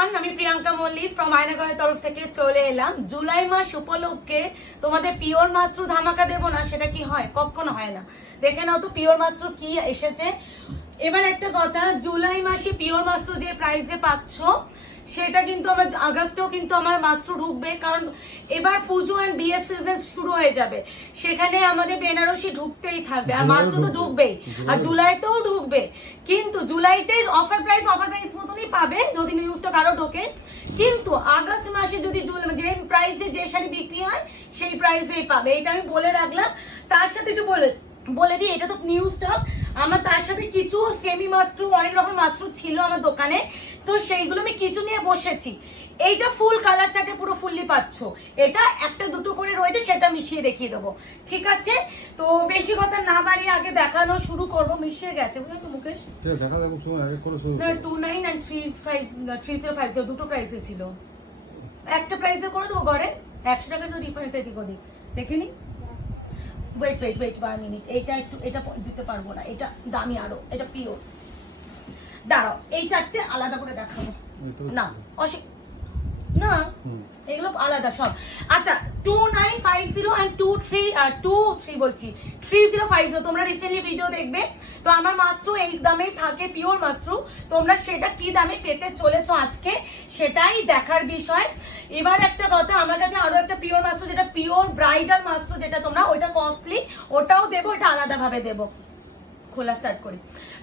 Everyone, আমি Priyanka Mallick from আয়নাগরের তরফ থেকে চলে এলাম। জুলাই মাস উপলক্ষে তোমাদের পিওর মাশরু ধামাকা দেবো না, সেটা কি হয়? কখনো হয় না। দেখে নাও তো পিওর মাশরু কি এসেছে। এবার একটা কথা, জুলাই মাসে পিওর মাশরু যে প্রাইসে পাচ্ছ সেটা কিন্তু আমার আগস্টেও কিন্তু আমার মাশরু ঢুকবে, কারণ এবার পুজো অ্যান্ড বিয়ে সিজন শুরু হয়ে যাবে, সেখানে আমাদের বেনারসি ঢুকতেই থাকবে আর মাশরু তো ঢুকবেই, আর জুলাইতেও ঢুকবে। কিন্তু জুলাইতে অফার প্রাইস মতনই পাবে যদি নিউজটা কারো ঢোকে, কিন্তু আগস্ট মাসে যদি যে প্রাইসে যে শাড়ি বিক্রি হয় সেই প্রাইসেই পাবে, এটা আমি বলে রাখলাম। তার সাথে একটু বলে দিই, এটা তো নিউজটা আমার, তার সাথে কিছু সেমি মাশরু, অনেক রকম মাশরু ছিল আমার দোকানে, তো সেইগুলো আমি কিছু নিয়ে বসেছি। এইটা ফুল কালার চার্টে পুরো ফুললি পাচ্ছ, এটা একটা দুটো করে রয়েছে, সেটা মিশিয়ে দেখিয়ে দেবো, ঠিক আছে? তো বেশি কথা না বাড়িয়ে আগে দেখানো শুরু করবো। মিশিয়ে গেছে বুঝলে তো মুকেশ? দেখা যাবে সময় আগে করে শুরু না 29 and 3050 দুটো প্রাইসে ছিল, একটা প্রাইসে করে দেবো ঘরে, 100 টাকার তো ডিফারেন্স এদিক ওদিক, দেখে নি। ওয়েট 1 মিনিট, এটা একটু, এটা দিতে পারবো না, এটা দামি আরো, এটা পিওর। দাঁড়াও, এই চারটে আলাদা করে দেখাবো না, না এগুলো আলাদা সব। আচ্ছা, 2950 and 23 বলছি 3050, তোমরা রিসেন্টলি ভিডিও দেখবে, তো আমার মাশরু এই দামেই থাকে, পিওর মাশরু। তোমরা সেটা কি দামে পেতে চলেছো আজকে, সেটাই দেখার বিষয়। এবার একটা কথা, আমার কাছে আরো একটা পিওর মাশরু, যেটা পিওর ব্রাইডাল মাশরু, যেটা তোমরা ওইটা কস্টলি, ওটাও দেবো, এটা আলাদা ভাবে দেবো। খোলা স্টার্ট করি।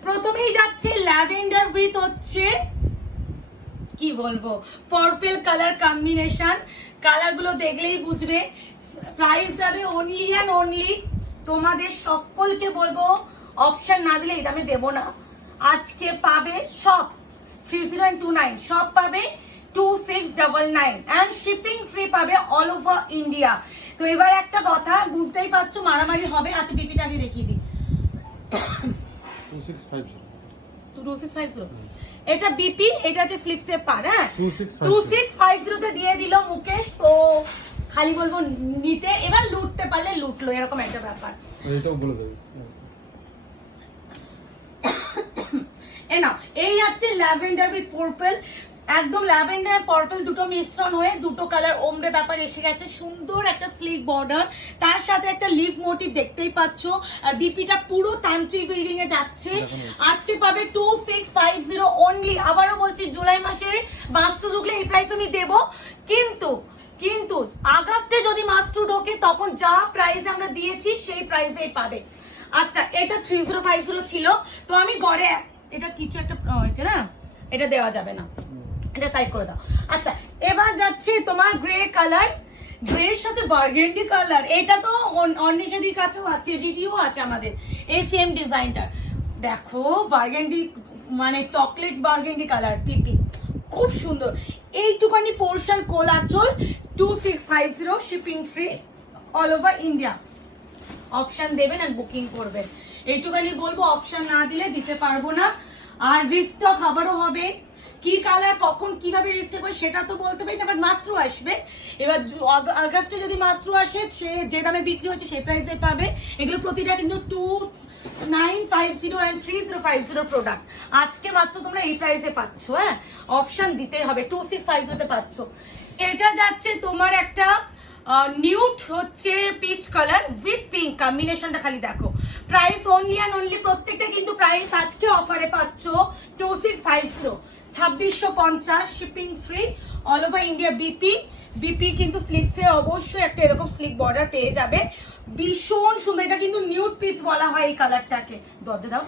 প্রথমেই যাচ্ছে ল্যাভেন্ডার উইথ হচ্ছে কি বলবো, পার্পল কালার কম্বিনেশন। কালারগুলো দেখলেই বুঝবে। প্রাইস যাবে অনলি অ্যান্ড অনলি, তোমাদের সকলকে বলবো অপশন না দিলে এই দামে দেবো না। আজকে পাবে সব 3029, সব পাবে 2699 অ্যান্ড শিপিং ফ্রি পাবে অল ওভার ইন্ডিয়া। তো এবার একটা কথা বুঝতেই পারছো, মারামারি হবে। আচ্ছা বিপিটা আগে দেখিয়ে দিই। 2650 এটা বিপি, এটা হচ্ছে স্লিপসে পার। হ্যাঁ 2650 তে দিয়ে দিল মুকেশ। তো খালি বলবো নিতে, এবার লুটতে পারলে লুটলো, এরকম একটা ব্যাপার। এইটাও বলে দেব। এই নাও, এই আছে ল্যাভেন্ডার উইথ পার্পল, একদম ল্যাভেন্ডার পার্পল দুটো মিশ্রণ হয়ে দুটো কালার ওমরে ব্যাপার এসে গেছে। সুন্দর একটা স্লিক বর্ডার, তার সাথে একটা লিফ মোটিভ দেখতেই পাচ্ছ, আর বিপিটা পুরো তান্ত্রিক উইভিং এ যাচ্ছে। আজকে পাবে 2650 অনলি। আবারও বলছি, জুলাই মাসে মাশরু ঢুকলে এই প্রাইস আমি দেবো, কিন্তু আগস্টে যদি মাশরু ঢোকে তখন যা প্রাইসে আমরা দিয়েছি সেই প্রাইসেই পাবে। আচ্ছা, এটা 3050 ছিল, তো আমি গড়ে এটা কিছু একটা হয়েছে না, এটা দেওয়া যাবে না, এটা সাইড করে দাও। আচ্ছা, এবার যাচ্ছে তোমার গ্রে কালার, গ্রের সাথে বার্গেন্ডি কালার। এটা তো অন্বেষাদির কাছেও আছে, রিভিউ আছে আমাদের এই সেম ডিজাইনটা। দেখো বার্গেন্ডি, মানে চকলেট বার্গেন্ডি কালার, পিপি খুব সুন্দর। এইটুকানি পোর্শন কোলাচল, 2650 shipping free all over India. Option দেবেন আর বুকিং করবেন, এইটুকানি বলবো, অপশন না দিলে দিতে পারবো না। আর রিস্টক আবারও হবে, কি কালার কখন কিভাবে রিস্টক হবে সেটা তো বলতে পারি না, বাট মাশরু আসবে। এবার আগস্টে যদি মাশরু আসে, সে যে দামে বিক্রি হচ্ছে সেই প্রাইসে পাবে। এগুলো প্রতিটা কিন্তু 2950 and 3050 প্রোডাক্ট, আজকে মাত্র তোমরা এই প্রাইসে পাচ্ছ। হ্যাঁ, অপশন দিতে হবে, 2650 তে পাচ্ছ। এটা যাচ্ছে তোমার একটা নিউট হচ্ছে পিচ কালার উইথ পিঙ্ক কম্বিনেশনটা, খালি দেখো। প্রাইস অনলি অ্যান্ড অনলি, প্রত্যেকটা কিন্তু প্রাইস আজকে অফারে পাচ্ছ 2650, 2650 shipping free all over India. BP কিন্তু স্লিভসে অবশ্যই একটা এরকম স্লিক বর্ডার পেয়ে যাবে, ভীষণ সুন্দর। এটা কিন্তু নিউড পিচ বলা হয় এই কালারটাকে। দরজা দাও,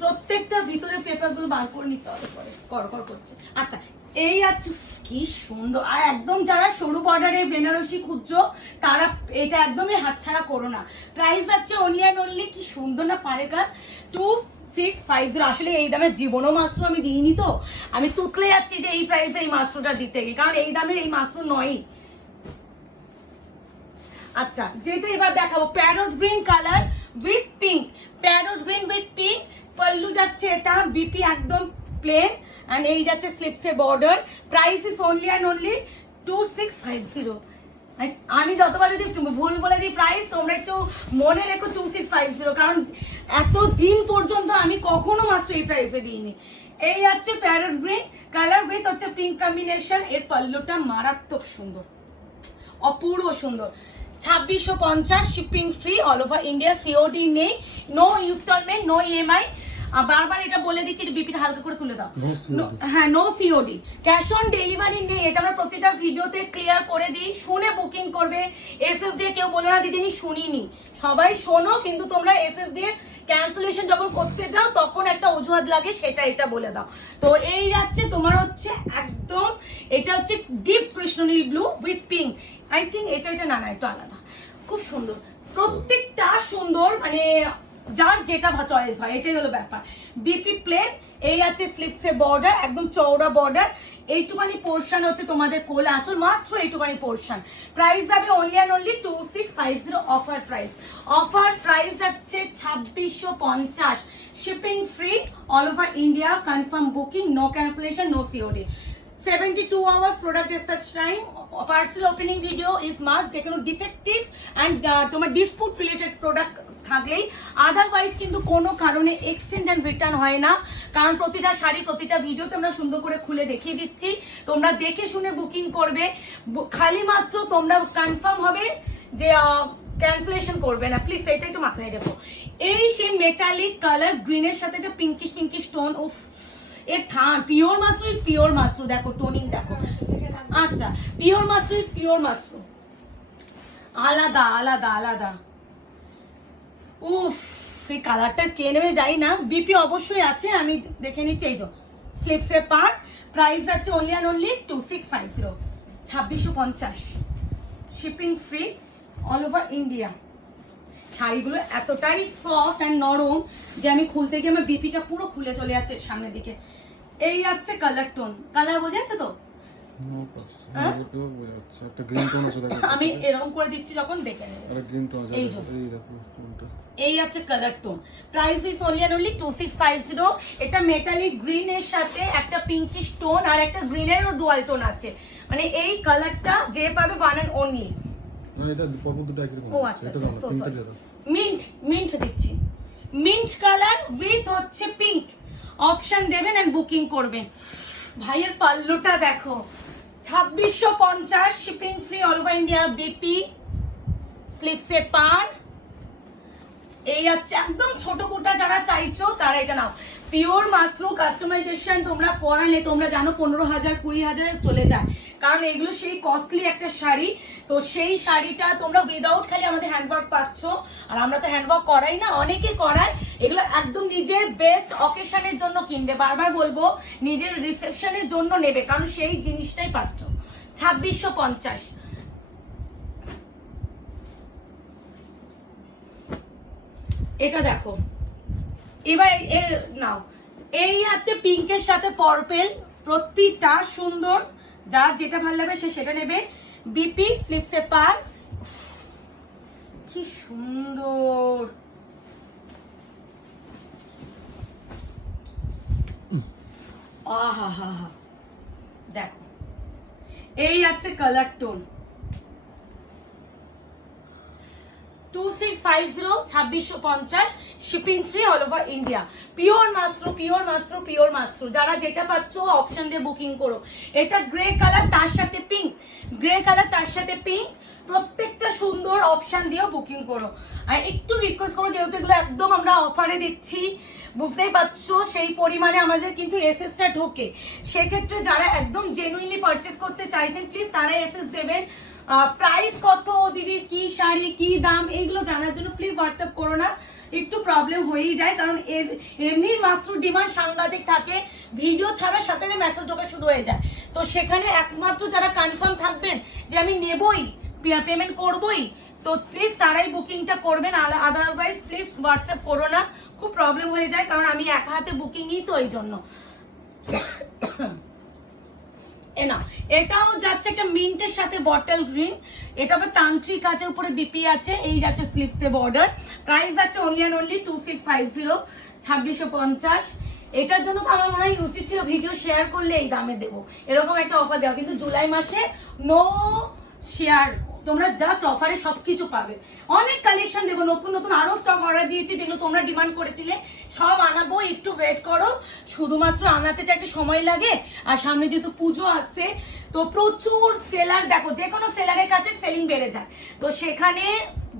প্রত্যেকটার ভিতরে পেপারগুলো বার করে নিতে হবে, পরে কড়কড় করছে। আচ্ছা, এই আছে কি সুন্দর। আর একদম যারা সরু বর্ডারে বেনারসি খুঁজছো তারা এটা একদমই হাতছাড়া করো না। প্রাইস আছে অনলি অ্যান্ড অনলি, কি সুন্দর না পাড়ের কাজ, 2650। আসলে এই দামে জীবনও মাশরু আমি দিইনি, তো আমি তুতলে যাচ্ছি যে এই প্রাইসে এই মাশরুটা দিতে গিয়ে, কারণ এই দামের এই মাশরু নয়। আচ্ছা, যেটা এবার দেখাবো parrot green colour with pink, parrot green with pink. Pallu যাচ্ছে এটা বিপি একদম প্লেন, এন্ড এই যাচ্ছে স্লিপসে border. Price is only and only 2650। আমি যতবার যদি ভুল বলে দিই প্রাইস, তোমরা একটু মনে রেখো 2650, কারণ এত দিন পর্যন্ত আমি কখনো মাত্র এই প্রাইসে দিইনি। এই হচ্ছে প্যারট গ্রিন কালার উইথ হচ্ছে পিঙ্ক কম্বিনেশন। এর পাল্লুটা মারাত্মক সুন্দর, অপূর্ব সুন্দর। 2650, shipping free, all over India, COD নেই, নো ইনস্টলমেন্ট, নো ইএমআই। বারবার এটা বলে দিচ্ছি, বিপিটা হালকা করে তুলে দাও। হ্যাঁ, no COD, cash on delivery নেই। এটা আমরা প্রতিটা ভিডিওতে ক্লিয়ার করে দিই। শুনে বুকিং করবে, এসএস দিয়ে কেউ বলে না দিদি আমি শুনিনি। সবাই শোনো, কিন্তু তোমরা এসএস দিয়ে ক্যান্সেলেশন যখন করতে যাও তখন একটা অজুহাত লাগে, সেটা এটা বলে দাও। তো এই যাচ্ছে তোমার হচ্ছে একদম, এটা হচ্ছে ডিপ কৃষ্ণনীল blue with pink. I think এটা না একটু আলাদা, খুব সুন্দর, প্রত্যেকটা সুন্দর, মানে যার যেটা চয়েস হয়, এটাই হলো ব্যাপার। বিপি প্লেন, এই আছে স্লিপসের বর্ডার, একদম চওড়া বর্ডার, এইটুখানি পোর্শন হচ্ছে তোমাদের কোল আঁচল, মাত্র এইটুখানি পোর্শন। প্রাইস যাবে only and only 2650 offer price. Offer price হচ্ছে 2650, shipping free, all over India, confirm booking, no cancellation, no COD. 72 hours product dispatch time, parcel opening video is must, যে কোনো ডিফেক্টিভ অ্যান্ড তোমার dispute related product থাকলেই, otherwise কিন্তু কোনো কারণে exchange and return হয় না। কারণ প্রতিটা শাড়ি প্রতিটা ভিডিওতে আমরা সুন্দর করে খুলে দেখিয়ে দিচ্ছি, তোমরা দেখে শুনে বুকিং করবে। খালি মাত্র তোমরা কনফার্ম হবে যে ক্যান্সেলেশন করবে না, প্লিজ এটা একটু মাথায় রেখো। এই সেই মেটালিক কালার গ্রিনের সাথে একটা পিঙ্কিশ টোন, উফ, এর থান pure mashru is pure mashru, দেখো টোনিং দেখো। আচ্ছা, pure mashru is pure mashru, আলাদা আলাদা আলাদা। উফ, এই কালারটা কে নেবে যাই না। বিপি অবশ্যই আছে, আমি দেখে নিচ্ছি। এই যে স্লিপসের পার, প্রাইস আছে only and only 2650, 2650, shipping free, all over India. শাড়িগুলো এতটাই সফট অ্যান্ড নরম যে আমি খুলতে গিয়ে আমার বিপিটা পুরো খুলে চলে যাচ্ছে সামনের দিকে। এই যাচ্ছে কালার টোন, কালার বোঝা যাচ্ছে তো? আমি এরকম করে দিচ্ছি যখন দেখে নেবে। এই আছে colour tone, price is only and only 2650। এটা মেটালিক গ্রিন এর সাথে একটা পিঙ্কিশ টোন আর একটা গ্রিনেরও ডুয়াল টোন আছে, মানে এই কালারটা যে পাবে ওয়ান এন্ড অনলি। ও আচ্ছা, মিন্ট দিচ্ছি, মিন্ট কালার উইথ হচ্ছে পিঙ্ক। অপশন দেবেন এন্ড বুকিং করবেন। ভাইয়ের পাল্লুটা দেখো, 2650, shipping free, all over India, BP, স্লিপসে পার। এই হচ্ছে একদম ছোট কোটা, যারা চাইছো তারা এটা নাও। পিওর মাশরু কাস্টমাইজেশন তোমরা করালে তোমরা জানো 15,000 20,000 চলে যায়, কারণ এগুলো সেই কস্টলি একটা শাড়ি। তো সেই শাড়িটা তোমরা উইদাউট খালি আমাদের হ্যান্ডওয়ার্ক পাচ্ছ, আর আমরা তো হ্যান্ডওয়ার্ক করাই না, অনেকে করায়। এগুলো একদম নিজের বেস্ট অকেশনের জন্য কিনবে, বারবার বলবো নিজের রিসেপশনের জন্য নেবে, কারণ সেই জিনিসটাই পাচ্ছ। 2650। এটা দেখো, এবার নাও। এই আছে পিঙ্কের সাথে পার্পল, প্রতিটা সুন্দর, যার যেটা ভালো লাগবে সে সেটা নেবে। বিপি, স্লিপসে পার, কি সুন্দর। আহা হা হা, দেখো এই আছে colour tone. 2650, 2650, shipping free, all over India. Pure Mashru, pure Mashru, pure Mashru, যারা যেটা পাচ্ছ অপশন দিয়ে বুকিং করো। এটা গ্রে কালার তার সাথে পিঙ্ক, গ্রে কালার তার সাথে পিঙ্ক, প্রত্যেকটা সুন্দর অপশন দিয়েও বুকিং করো। আর একটু রিকোয়েস্ট করো, যেহেতু এগুলো একদম আমরা অফারে দিচ্ছি, বুঝতেই পারছো সেই পরিমাণে আমাদের কিন্তু এসএসটা ঢোকে। সেক্ষেত্রে যারা একদম জেনুইনলি পারচেস করতে চাইছেন প্লিজ তারা এসএস দেবেন। প্রাইস কত দিদি, কি শাড়ি, কি দাম, এইগুলো জানার জন্য প্লিজ হোয়াটসঅ্যাপ করো না, একটু প্রবলেম হয়েই যায়, কারণ এমনি মাশরুর ডিমান্ড সাংঘাতিক থাকে, ভিডিও ছাড়ার সাথে মেসেজ ঢোকা শুরু হয়ে যায়। তো সেখানে একমাত্র যারা কনফার্ম থাকবেন যে আমি নেবই, পেমেন্ট করবই, তো প্লিজ তারাই বুকিংটা করবেন, আদারওয়াইজ প্লিজ হোয়াটসঅ্যাপ করো না, খুব প্রবলেম হয়ে যায়, কারণ আমি একা হাতে বুকিংই তো এই জন্য। না, এটাও যাচ্ছে একটা মিন্টের সাথে বটল গ্রিন, এটা আবার তান্ত্রিক আছে, উপরে বিপি আছে, এই যাচ্ছে স্লিপসে বর্ডার। প্রাইস আছে অনলি অ্যান্ড অনলি 2650, 2650। এটার জন্য তো আমার মনে হয় উচিত ছিল ভিডিও শেয়ার করলে এই দামে দেবো, এরকম একটা অফার দেওয়া, কিন্তু জুলাই মাসে নো শেয়ার, তোমরা জাস্ট অফারে সবকিছু পাবে। অনেক কালেকশন দেবো, নতুন নতুন আরো স্টক অর্ডার দিয়েছি যেগুলো তোমরা ডিমান্ড করেছিলে, সব আনাবো, একটু ওয়েট করো। শুধুমাত্র আনাতে তো একটা সময় লাগে, আর সামনে যেহেতু পুজো আসছে তো প্রচুর সেলার, দেখো যে কোনো সেলারের কাছে সেলিং বেড়ে যায়, তো সেখানে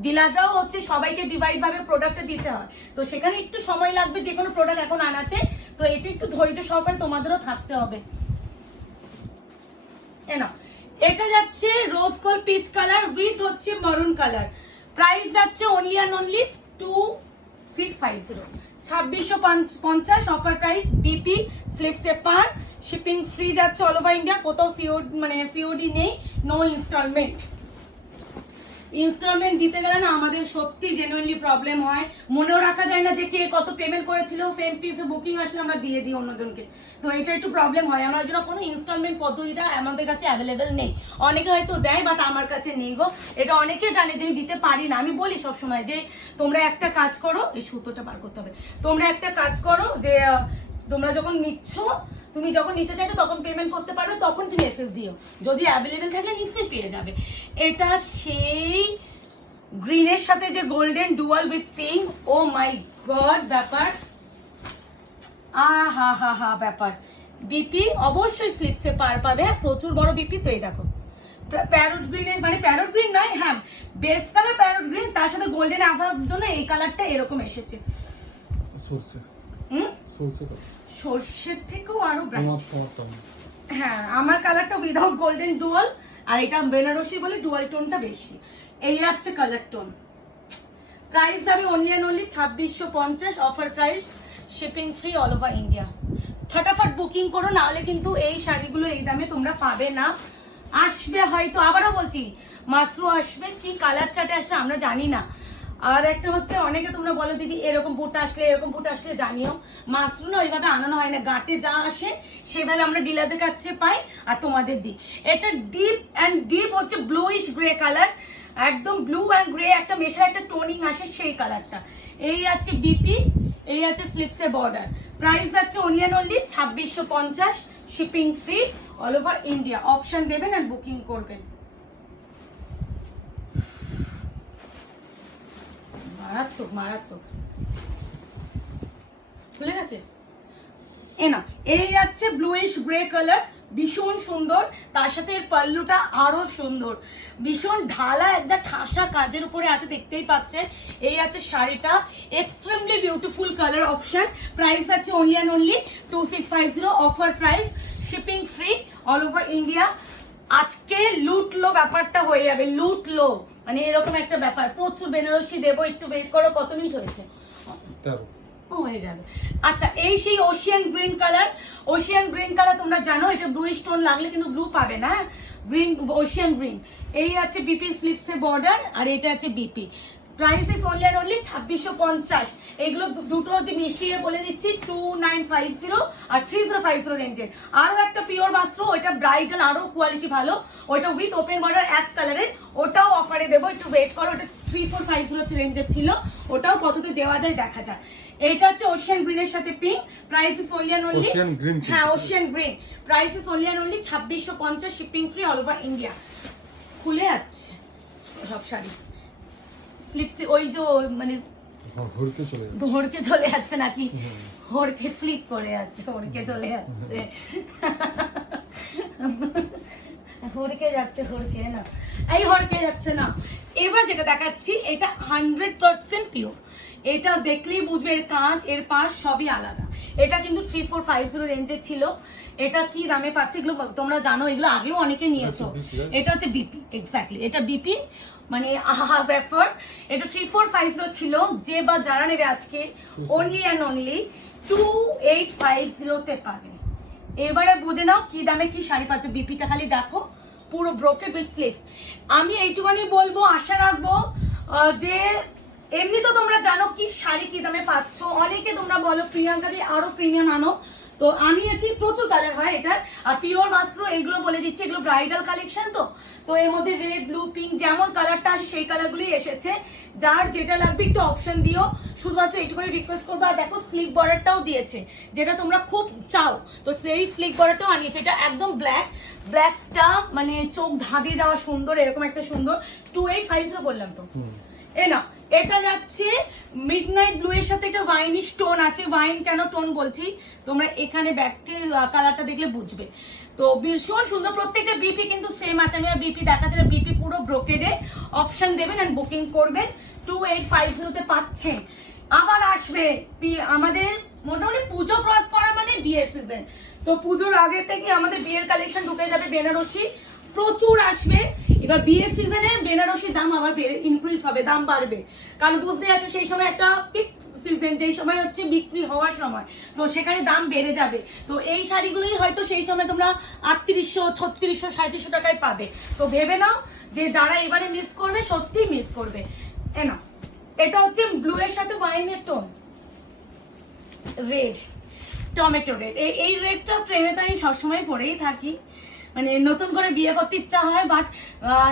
ডিলাররাও হচ্ছে সবাইকে ডিভাইড ভাবে প্রোডাক্টটা দিতে হয়, তো সেখানে একটু সময় লাগবে যে কোনো প্রোডাক্ট এখন আনাতে, তো এটা একটু ধৈর্য সহকারে তোমাদেরও থাকতে হবে। না, এটা যাচ্ছে rose gold peach colour with হচ্ছে মারুন কালার, প্রাইস যাচ্ছে only and only 2650, 2650 offer price, বিপি স্লিপ সেপার, শিপিং ফ্রি যাচ্ছে অল ওভার ইন্ডিয়া, কোথাও সিওডি নেই, নো ইনস্টলমেন্ট। ইনস্টলমেন্ট দিতে গেলে না আমাদের সত্যি জেনুইনলি প্রবলেম হয়, মনেও রাখা যায় না যে কে কত পেমেন্ট করেছিল, সেম পিসে বুকিং আসলে আমরা দিয়ে দিই অন্যজনকে, তো এটা একটু প্রবলেম হয়। আমরা ওই জন্য কোনো ইনস্টলমেন্ট পদ্ধতিটা আমাদের কাছে অ্যাভেলেবেল নেই, অনেকে হয়তো দেয় বাট আমার কাছে নেই গো, এটা অনেকে জানে যে আমি দিতে পারি না। আমি বলি সবসময় যে তোমরা একটা কাজ করো, এই সুতোটা বার করতে হবে, তোমরা একটা কাজ করো যে তোমরা যখন নিচ্ছ, তুমি যখন নিতে চাইছো তখন পেমেন্ট করতে পারবে, তখন তুমি এসএস দিও, যদি অ্যাভেলেবেল থাকলে নিশ্চয়ই পেয়ে যাবে। এটা সেই গ্রিনের সাথে যে golden dual with pink, oh my god ব্যাপার, হা হা হা ব্যাপার। বিপি অবশ্যই স্লিপসে পার পাবে, প্রচুর বড় বিপি, তো এই দেখো প্যারট গ্রিনের, মানে প্যারট গ্রিন নয়, হ্যাঁ বেস কালার প্যারট গ্রিন, তার সাথে গোল্ডেন আভার জন্য এই কালারটা এরকম এসেছে। সরষে সর্ষের থেকেও আরো ব্রাইট। আমার হ্যাঁ আমার কালারটা উইদাউট গোল্ডেন ডুয়াল, আর এটা বেনারসি বলে ডুয়াল টোনটা বেশি, এই হচ্ছে কালার টোন। প্রাইস যাবে only and only 2650, offer price, shipping free all over India. ফটাফট বুকিং করো, না হলে কিন্তু এই শাড়িগুলো এই দামে তোমরা পাবে না। আসবে হয়তো, আবারও বলছি মাসরু আসবে, কি কালার চার্টে আসবে আমরা জানি না। আর একটা হচ্ছে অনেকে তোমরা বলো দিদি এরকম বুট আসলে, এরকম বুট আসলে, জানিও মাসরু না ওইভাবে আনানো হয় না, গাঁটে যা আসে সেভাবে আমরা ডিলারদের কাছে পাই আর তোমাদের দিই। এটা ডিপ হচ্ছে ব্লুইশ গ্রে কালার, একদম ব্লু অ্যান্ড গ্রে একটা মেশা একটা টোনিং আসে সেই কালারটা। এই আছে বিপি, এই আছে স্লিপসের বর্ডার, প্রাইস আছে only and only 2650, shipping free all over India. Option দেবেন আর বুকিং করবেন। মারাত্মক মারাত্মক, খুলে গেছে। এ না, এই যাচ্ছে ব্লুইশ গ্রে কালার, ভীষণ সুন্দর, তার সাথে এর পাল্লুটা আরো সুন্দর, ভীষণ ঢালা একটা ঠাসা কাজের উপরে আছে, দেখতেই পাচ্ছেন। এই আছে শাড়িটা, extremely beautiful colour option, price আছে only and only 2650, offer price, shipping free all over India. আজকে লুটলো ব্যাপারটা হয়ে যাবে, লুটলো মানে এরকম একটা ব্যাপার, প্রচুর বেনারসি দেবো, একটু ওয়েট করো। কত মিনিট হয়েছে? হয়ে যাবে। আচ্ছা এই সেই Ocean green colour, Ocean green colour তোমরা জানো এটা ব্লু স্টোন লাগলে কিন্তু ব্লু পাবে না, গ্রিন ওশিয়ান গ্রিন। এই আছে বিপি স্লিপসে বর্ডার, আর এটা আছে BP, price is only and only 2650। এগুলো দুটো যে মিশিয়ে বলে দিচ্ছি 2950 আর 3050 রেঞ্জের। আরও একটা পিওর মাস্ট্রো, ওইটা ব্রাইডাল, আরও কোয়ালিটি ভালো, ওইটা উইথ ওপেন বর্ডার এক কালারের, ওটাও অফারে দেবো, একটু ওয়েট করো। ওটা 3450 রেঞ্জের ছিল, ওটাও কততে দেওয়া যায় দেখা যাক। এটা হচ্ছে ওশিয়ান গ্রিনের সাথে pink, price is only and only, হ্যাঁ ocean green, price is only and only 2650, shipping free all over India. খুলে যাচ্ছে সব শাড়ি, স্লিপসে ওই যে মানে হড়কে চলে যাচ্ছে নাকি, হড়কে ফ্লিপ করে যাচ্ছে, হড়কে চলে যাচ্ছে, হড়কে যাচ্ছে, হড়কে না এই হড়কে যাচ্ছে না। এবার যেটা দেখাচ্ছি এটা 100% পিওর, এটা দেখলেই বুঝবে এর কাঁচ এর পাশ সবই আলাদা। এটা কিন্তু 3450 রেঞ্জে ছিল, এটা কি দামে পাচ্ছে এগুলো তোমরা জানো, এগুলো আগেও অনেকে নিয়েছো। এটা হচ্ছে বিপি, এক্স্যাক্টলি এটা বিপি, মানে আহা ব্যাপার। এটা 3450 ছিল, যে বা যারা নেবে আজকে অনলি অ্যান্ড অনলি 2850 পাবে। এবারে বুঝে নাও কি দামে কি শাড়ি পাচ্ছ, বিপিটা খালি দেখো, পুরো ব্রোকেড উইথ স্লিভস। আমি এইটুখানি বলবো, আশা রাখবো যে এমনি তো তোমরা জানো কি শাড়ি কি দামে পাচ্ছ, অনেকে তোমরা বলো প্রিয়াঙ্কা দি আরো প্রিমিয়াম আনো, তো আনিয়েছি, প্রচুর কালার হয় এটার। আর পিওর মাত্র এইগুলো বলে দিচ্ছি, এগুলো ব্রাইডাল কালেকশন তো এর মধ্যে রেড, ব্লু, পিঙ্ক যেমন কালারটা আসে সেই কালারগুলোই এসেছে। যার যেটা লাগবে একটু অপশন দিও, শুধুমাত্র এইটুকুনি রিকোয়েস্ট করবো। আর দেখো স্লিক বর্ডারটাও দিয়েছে, যেটা তোমরা খুব চাও, তো সেই স্লিক বর্ডারটাও আনিয়েছে। এটা একদম ব্ল্যাকটা মানে চোখ ধাঁধিয়ে যাওয়া সুন্দর, এরকম একটা সুন্দর 2850 বললাম তো। এ না, এটা যাচ্ছে মিডনাইট ব্লু এর সাথে একটা ওয়াইনিশ টোন আছে। ওয়াইন কেন টোন বলছি, তোমরা এখানে ব্যাকটের কালারটা দেখলে বুঝবে। তো ভীষণ সুন্দর, প্রত্যেকটা বিপি কিন্তু সেম আছে। আমি আর বিপি দেখাচ্ছি না, বিপি পুরো ব্রোকেডে অপশন দেবেন আর বুকিং করবেন। 2850 তে পাচ্ছেন। আবার আসবে আমাদের মোটামুটি পুজো ক্রস করা মানে বিয়ের সিজন, তো পুজোর আগে থেকে আমাদের বিয়ের কালেকশন ঢুকে যাবে। বেনারসি প্রচুর আসবে। এবার বিয়ের সিজনে বেনারসি দাম আবার ইনক্রিজ হবে, দাম বাড়বে, কারণ বুঝতে যাচ্ছে সেই সময় একটা পিক সিজন, যেই সময় হচ্ছে বিক্রি হওয়ার সময়, তো সেখানে দাম বেড়ে যাবে। তো এই শাড়িগুলোই হয়তো সেই সময় তোমরা 3800, 3600, 3700 টাকায় পাবে। তো ভেবে নাও যে যারা এবারে মিস করবে সত্যি মিস করবে। না, এটা হচ্ছে ব্লু এর সাথে ওয়াইনের টোন, রেড, টমেটো রেড। এই রেডটা প্রেমে তো আমি সবসময় পরেই থাকি, মানে নতুন করে বিয়ে করতে ইচ্ছা হয়, বাট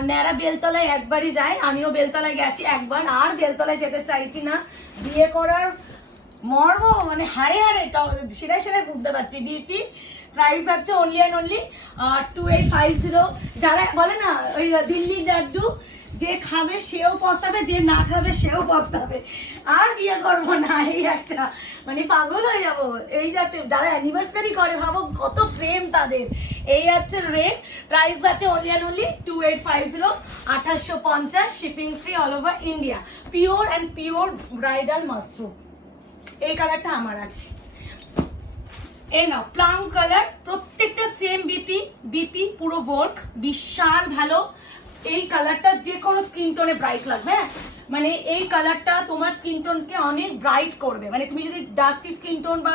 ন্যাড়া বেলতলায় একবারই যায়। আমিও বেলতলায় গেছি একবার, আর বেলতলায় যেতে চাইছি না। বিয়ে করার মর্ম মানে হাড়ে শিরায় বুঝতে পারছি। বিপি প্রাইস আছে অনলি অ্যান্ড অনলি 2850। যারা বলে না ওই দিল্লি লাড্ডু, যে খাবে সেও পস্তাবে, যে না খাবে সেও পস্তাবে, আর বিয়ে করবো না, এই একটা মানে পাগল হয়ে যাবো। এই যাচ্ছে যারা অ্যানিভার্সারি করে, ভাবো কত প্রেম তাদের। এই হচ্ছে রেট, প্রাইস আছে only and only 2850, 2850, shipping free all over India. Pure and pure bridal mushroom, এই কালারটা আমার আছে। এই নাও প্লাম কালার, প্রত্যেকটা সেম বিপি পুরো ওয়ার্ক, বিশাল ভালো। এই কালারটা যে কোনো স্কিন টোনে ব্রাইট লাগবে। হ্যাঁ, মানে এই কালারটা তোমার স্কিন টোনকে অনেক ব্রাইট করবে। মানে তুমি যদি ডাস্কি স্কিন টোন বা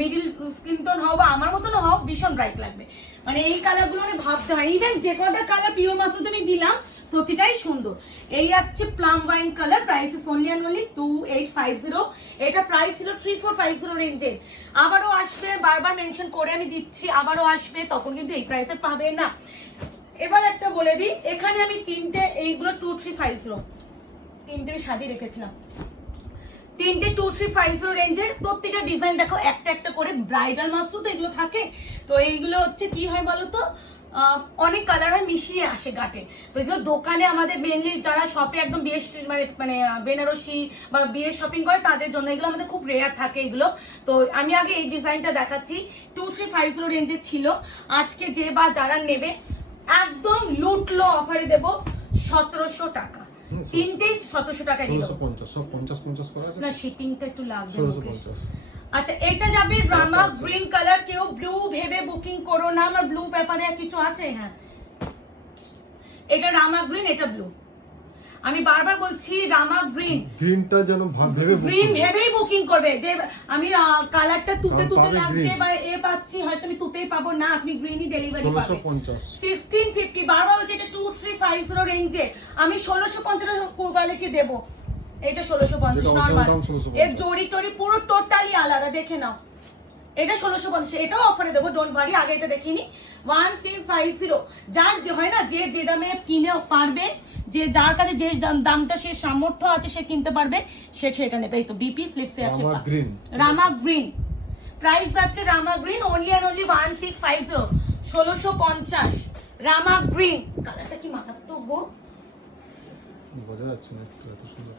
মিডিল স্কিন টোন হও বা আমার মতনও হও, ভীষণ ব্রাইট লাগবে। মানে এই কালারগুলো মানে ভাবতে হয়। ইভেন যে কটা কালার পিওর মাসরুম আমি দিলাম প্রতিটাই সুন্দর। এই হচ্ছে plum wine colour, price is only and only 2850। এটা প্রাইস ছিল 3450 রেঞ্জের। আবারও আসবে, বারবার মেনশন করে আমি দিচ্ছি, আবারও আসবে, তখন কিন্তু এই প্রাইসে পাবে না। এবার একটা বলে দিই, এখানে আমি তিনটে, এইগুলো 2350, তিনটে আমি সাজিয়ে রেখেছিলাম, তিনটে 2350 রেঞ্জের। প্রত্যেকটা ডিজাইন দেখো একটা একটা করে, ব্রাইডাল মাশরুম তো এগুলো থাকে। তো এইগুলো হচ্ছে কি হয় বলো তো, অনেক কালার হয়, মিশিয়ে আসে গাটে। তো এগুলো দোকানে আমাদের মেনলি যারা শপে একদম বিয়ে মানে বেনারসি বা বিয়ের শপিং করে তাদের জন্য এগুলো আমাদের খুব রেয়ার থাকে এগুলো। তো আমি আগে এই ডিজাইনটা দেখাচ্ছি, 2350 রেঞ্জে ছিল। আজকে যে বা যারা নেবে একদম লুটলো অফারে দেবো 1700 টাকা, তিনটেই 1700 টাকায় দিয়ে দেবো। 50 করা আছে না, শিপিংটা একটু লাগবে। 1650। আচ্ছা, এটা যাবে রামা গ্রিন কালার। কেউ ব্লু ভেবে বুকিং করো না, আমার ব্লু পেপারে কিছু আছে। হ্যাঁ, এটা রামা গ্রিন, এটা ব্লু। আমি বারবার বলছি রামা গ্রিনটা যেন গ্রিন ভেবেই বুকিং করবে। যে আমি কালারটা তুতে লাগছে বা এ পাচ্ছি, হয়তো আমি তুতেই পাবো না, আপনি গ্রিনই ডেলিভারি পাবেন। 1650, বারবার বলছি এটা 2350 রেঞ্জে আমি 1650 কোয়ালিটি দেব। এটা 1650 নরমাল, এর জড়ি টরি পুরো টোটালি আলাদা, দেখে নাও। এটা 1650, এটাও অফারে দেবো, ডোন্ট ওয়ারি। আগে এটা দেখিনি, 1650। যার যে হয় না, যে দামে কিনে পারবে, যে যার কাছে যে দামটা সে সামর্থ্য আছে সে কিনতে পারবে, সে সেটা নেবে। এই তো বিপি স্লিপসে আছে রামা গ্রিন, প্রাইস আছে rama green only and only 1650, 1650 rama green. কালারটা কি মারাত্মক গো, বোঝা যাচ্ছে না এত সুন্দর।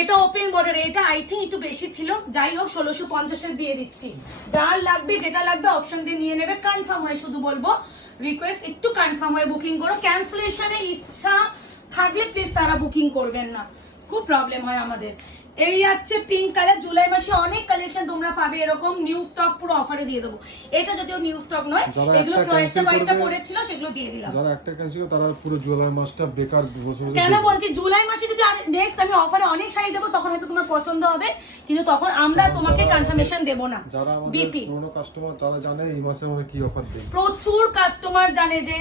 এটা ওপেন বর্ডার, এটা আই থিঙ্ক একটু বেশি ছিল, যাই হোক 1650 এর দিয়ে দিচ্ছি। যার লাগবে, যেটা লাগবে অপশন দিয়ে নিয়ে নেবে। কনফার্ম হয় শুধু বলবো, রিকোয়েস্ট একটু কনফার্ম হয় বুকিং করো। ক্যান্সেলেশনে ইচ্ছা থাকলে প্লিজ তারা বুকিং করবেন না, খুব প্রবলেম হয় আমাদের। এই আছে পিঙ্ক কালার, জুলাই মাসে অনেক কালেকশন তোমরা পাবে এরকম, নিউ স্টক পুরো অফারে দিয়ে দেবো। এটা যদিও নিউ স্টক নয়, এগুলো কয়েকটা পড়েছিল, সেগুলো দিয়ে দিলাম। যারা একটা ক্যান্সেল তারা পুরো জুলাই মাসটা বেকার বসে বসে। কেন বলছি, জুলাই মাসে যদি নেক্সট আমি অফারে অনেক শাড়ি দেবো, তখন হয়তো তোমার পছন্দ হবে, কিন্তু তখন আমরা তোমাকে কনফার্মেশন দেব না। যারা আমাদের পুরনো কাস্টমার তারা জানে এই মাসে আমরা কি অফার দেব। প্রচুর কাস্টমার জানে যে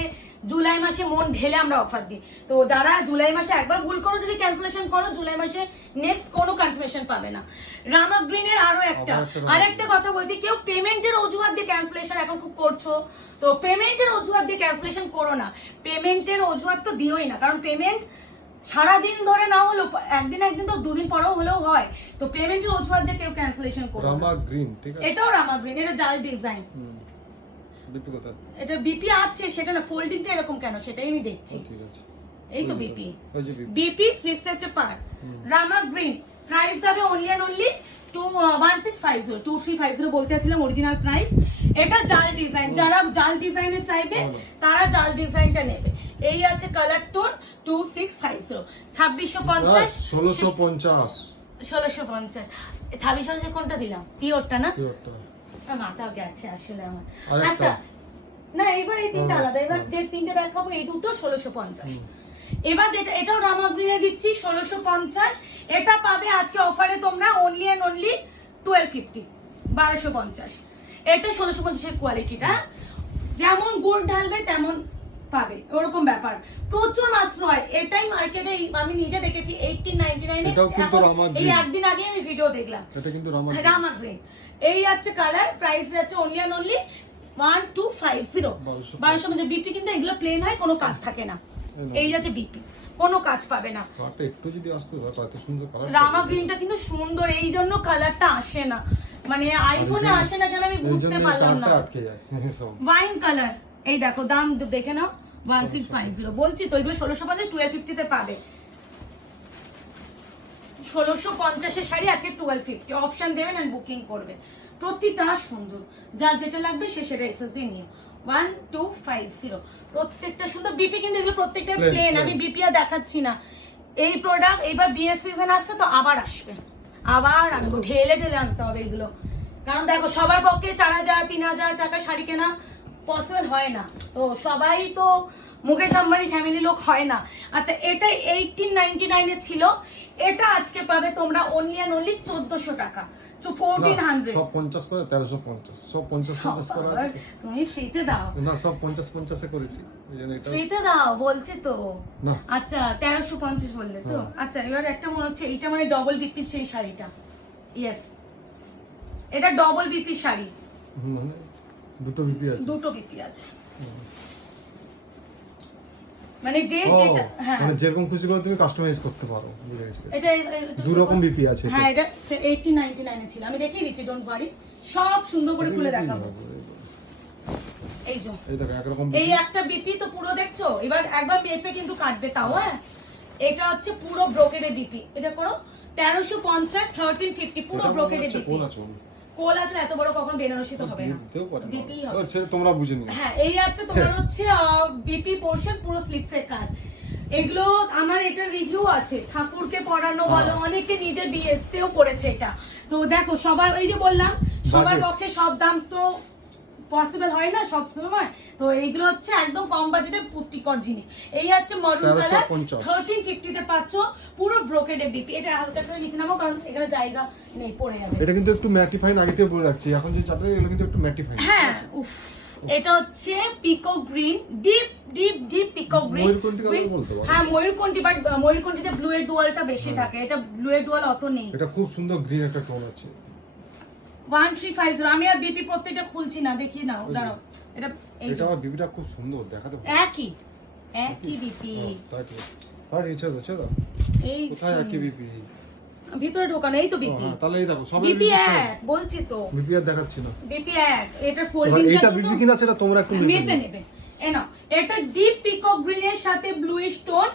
জুলাই মাসে মন ঢেলে আমরা অফার দিই। তো যারা জুলাই মাসে একবার ভুল করো, যদি ক্যান্সেলেশন করো, জুলাই মাসে নেক্সট কোনো কনফার্মেশন পাবে না। রামা গ্রিনের আরেকটা কথা বলছি, কেউ পেমেন্টের অজুহাত দিয়ে ক্যান্সেলেশন এখন খুব করছো, তো পেমেন্টের অজুহাত দিয়ে ক্যান্সেলেশন করো না। পেমেন্টের অজুহাত তো দিওই না, কারণ পেমেন্ট সারাদিন ধরে না হলো একদিন তো দুদিন পরেও হলেও হয়, তো পেমেন্টের অজুহাত দিয়ে কেউ ক্যান্সেলেশন করো না। রামা গ্রিন, ঠিক আছে, এটাও রামা গ্রিন, এটা জাল ডিজাইন। বিপি কোথায়? এটা বিপি আছে, সেটা না, ফোল্ডিংটা এরকম কেন সেটাই আমি দেখছি। ঠিক আছে, এই তো বিপি, ওই যে বিপি। বিপি স্লিপস আছে পার। রামা গ্রিন প্রাইস যাবে অনলি এন্ড অনলি 1650, 2350 বলতে চাচ্ছিলাম অরিজিনাল প্রাইস। এটা জাল ডিজাইন, যারা জাল ডিজাইনে চাইবে তারা জাল ডিজাইনটা নেবে। এই আছে কালার টোন 2650, 2650, 1650, 1650, 2650 কোনটা দিলাম? পিওরটা না, পিওরটা। মাথা গেছে আসলে আমার। আরেকটা। আচ্ছা না, এবার এই তিনটা আলাদা, এবার যে তিনটে দেখাবো এই দুটো 1650। এবার যেটা এটাও রামা গ্রিনে দিচ্ছি 1650, এটা পাবে আজকে অফারে তোমরা অনলি এন্ড অনলি 1250, 1250। এটা 1650 এর কোয়ালিটিটা, যেমন গুড় ঢালবে তেমন পাবে, ওরকম ব্যাপার। প্রচুর মাত্রায় এটাই মার্কেটে আমি নিজে দেখেছি 1899 এ, এটাও কিন্তু রামা এই গ্রিন। একদিন আগে আমি ভিডিও দেখলাম। এটা কিন্তু রামা গ্রিন। রামা গ্রিন এই আছে কালার, প্রাইস আছে অনলি এন্ড অনলি 1250, 1250। বিপি কিন্তু এগুলো প্লেন হয়, কোনো কাজ থাকে না। এই আছে বিপি, কোনো কাজ পাবে না। কালারটা একটু যদি আসতো, কত সুন্দর কালার। রামা গ্রিনটা কিন্তু সুন্দর, এই জন্য কালারটা আসে না, মানে আইফোনে আসে না কেন আমি বুঝতে পারলাম না। আটকে যায় সব। ওয়াইন কালার, এই দেখো দাম দেখে নাও 1650, বলছি তো এগুলো 1650, 1250 তে পাবে। 1650 এর শাড়ি আজকে 1250, অপশন দেবেন আর বুকিং করবে। প্রতিটা সুন্দর, যার যেটা লাগবে সে সেটা এসএস দিয়ে নিও। 1250, প্রত্যেকটা সুন্দর। বিপি কিন্তু এগুলো প্রত্যেকটা প্লেন, আমি বিপি আর দেখাচ্ছি না। এই প্রোডাক্ট এবার বিয়ের সিজন আসছে তো আবার আসবে, আবার আনবো, ঢেলে ঢেলে আনতে হবে এগুলো। কারণ দেখো সবার পক্ষে 4000 3000 টাকা শাড়ি কেনা পসিবল হয় না, তো সবাই তো মুকেশ আম্বানি ফ্যামিলি লোক হয় না। আচ্ছা এটা 1899 এ ছিল, এটা আজকে পাবে তোমরা অনলি এন্ড অনলি 1400 টাকা, 1400। সব 50 করে 1350, সব 50 করে। তুমি ফ্রিতে দাও না, সব 50 এ করেছি, এই জন্য এটা ফ্রিতে দাও বলছি তো। না। আচ্ছা 1350 বললে তো। আচ্ছা এবার একটা মনে হচ্ছে এইটা মানে ডবল বিপির সেই শাড়িটা। ইয়েস, এটা ডবল বিপির শাড়ি, মানে দুটো বিপি আছে, দুটো বিপি আছে, মানে যে ও, যেটা, হ্যাঁ মানে যেরকম খুশি করে তুমি কাস্টমাইজ করতে পারো। এটা দু রকম বিপি আছে। হ্যাঁ এটা 1899 এ ছিল, আমি দেখিয়ে দিচ্ছি, ডোন্ট ওয়ারি, সব সুন্দর করে খুলে দেখাবো। এই যে এই দেখো একরকম এই একটা বিপি তো পুরো দেখছো, এবার একবার মেপে কিন্তু কাটবে তাও। হ্যাঁ এটা হচ্ছে পুরো ব্রোকেডের বিপি, এটা করো 1350, 1350 পুরো ব্রোকেডের বিপি। কোন আছে? কোল আছে, এত বড় কখনো বেনারসি তো হবে না, দিতেও পারে না। দিতেই হবে। আচ্ছা তোমরা বুঝে নিও। হ্যাঁ এই আছে তোমার হচ্ছে বিপি পোরশন, পুরো স্লিপসের কাজ। এগুলো আমার এটা রিভিউ আছে, ঠাকুরকে পরানো বলো, অনেকে নিজের বিয়েতেও করেছে এটা। তো দেখো সবার, এই যে বললাম সবার পক্ষে সব দাম তো পসিবল হয় না সব সময়, তো এইগুলো হচ্ছে একদম কম বাজেটের পুষ্টিকর জিনিস। এই হচ্ছে মারুন কালার, 1350 তে পাচ্ছ, পুরো ব্রোকেডের বিপি। এটা হালকা করে নিচে নামো, কারণ এখানে জায়গা নেই, পড়ে যাবে। এটা কিন্তু একটু ম্যাটিফাইন, আগে থেকে বলে রাখছি, এখন যে চাপে এগুলো কিন্তু একটু ম্যাটিফাইন। হ্যাঁ উফ, এটা হচ্ছে peacock green, deep deep deep peacock green. ময়ূরকণ্ঠী কালার বলতে পারো। হ্যাঁ ময়ূরকণ্ঠী, বাট ময়ূরকণ্ঠীতে ব্লু এর ডুয়ালটা বেশি থাকে, এটা ব্লু এর ডুয়াল অত নেই। এটা খুব সুন্দর গ্রিন একটা টোন আছে। 1350, আমি আর বিপি প্রত্যেকটা খুলছি না, দেখিয়ে নাও, দাঁড়াও। এটা এটা আমার বিপিটা খুব সুন্দর দেখাতে। একই একই বিপি, তাই তো। আর এই ছেড়ো ছেড়ো, এই কোথায় একই বিপি? ভিতরে ঢোকানো, এই তো বিপি। হ্যাঁ তাহলে এই দেখো সব বিপি এক বলছি তো, বিপি আর দেখাচ্ছি না। বিপি এক। এটা এবার ফোল্ডিং, এটা বিপি কিনা সেটা তোমরা একটু নেবে নেবে। এ নাও, এটা ডিপ পিকক গ্রিনের সাথে ব্লুইশ টোন,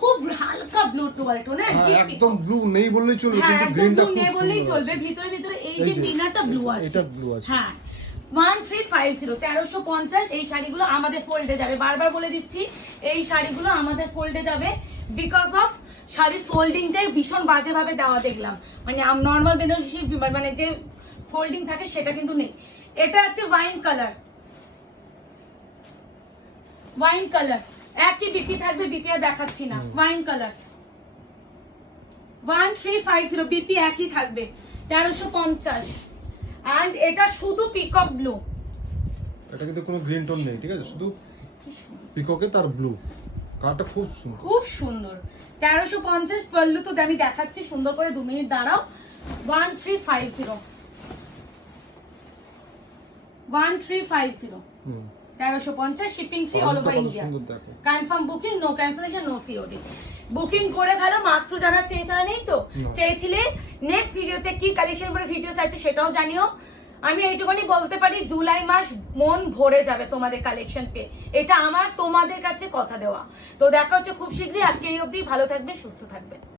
খুব হালকা ব্লু টোয়াল টোন। হ্যাঁ একদম ব্লু নেই বললেই চলবে, হ্যাঁ কিন্তু একদম গ্রিনটা ব্লু খুব নেই বললেই সুন্দর চলবে। আছে। ভিতরে ভিতরে এই যে ডিনারটা ব্লু আছে, এটা ব্লু আছে। হ্যাঁ 1350, 1350। এই শাড়িগুলো আমাদের ফোল্ডে যাবে, বারবার বলে দিচ্ছি, এই শাড়িগুলো আমাদের ফোল্ডে যাবে, বিকজ অফ শাড়ির ফোল্ডিংটাই ভীষণ বাজেভাবে দেওয়া দেখলাম, মানে নর্মাল বেনারসি মানে যে ফোল্ডিং থাকে সেটা কিন্তু নেই। এটা হচ্ছে ওয়াইন কালার, ওয়াইন কালার একই বিপি থাকবে, বিপি আর দেখাচ্ছি না। ওয়াইন কালার 1350, বিপি একই থাকবে 1350। এন্ড এটা শুধু পিকক ব্লু, এটা কিন্তু কোনো গ্রিন টোন নেই, ঠিক আছে, শুধু পিককে তার ব্লু কালারটা খুব সুন্দর। খুব সুন্দর। 1350 পল্লু তো আমি দেখাচ্ছি সুন্দর করে, 2 মিনিট দাঁড়াও। 1350 1350 হুম 1350 শিপিং ফ্রি অল ওভার কত ইন্ডিয়া। সুন্দর দেখো। Confirm booking, no cancellation, no COD. Booking করে ফেলো। মাস্টু জানা চেয়েছিল নেই তো? না। চেয়েছিলে নেক্সট ভিডিওতে কি কালেকশন করে ভিডিও চাইছো সেটাও জানিও। আমি এইটুকুনি বলতে পারি জুলাই মাস মন ভরে যাবে তোমাদের কালেকশন পেয়ে, এটা আমার তোমাদের কাছে কথা দেওয়া। তো দেখা হচ্ছে খুব শীঘ্রই। আজকে এই অবধি, ভালো থাকবে, সুস্থ থাকবে।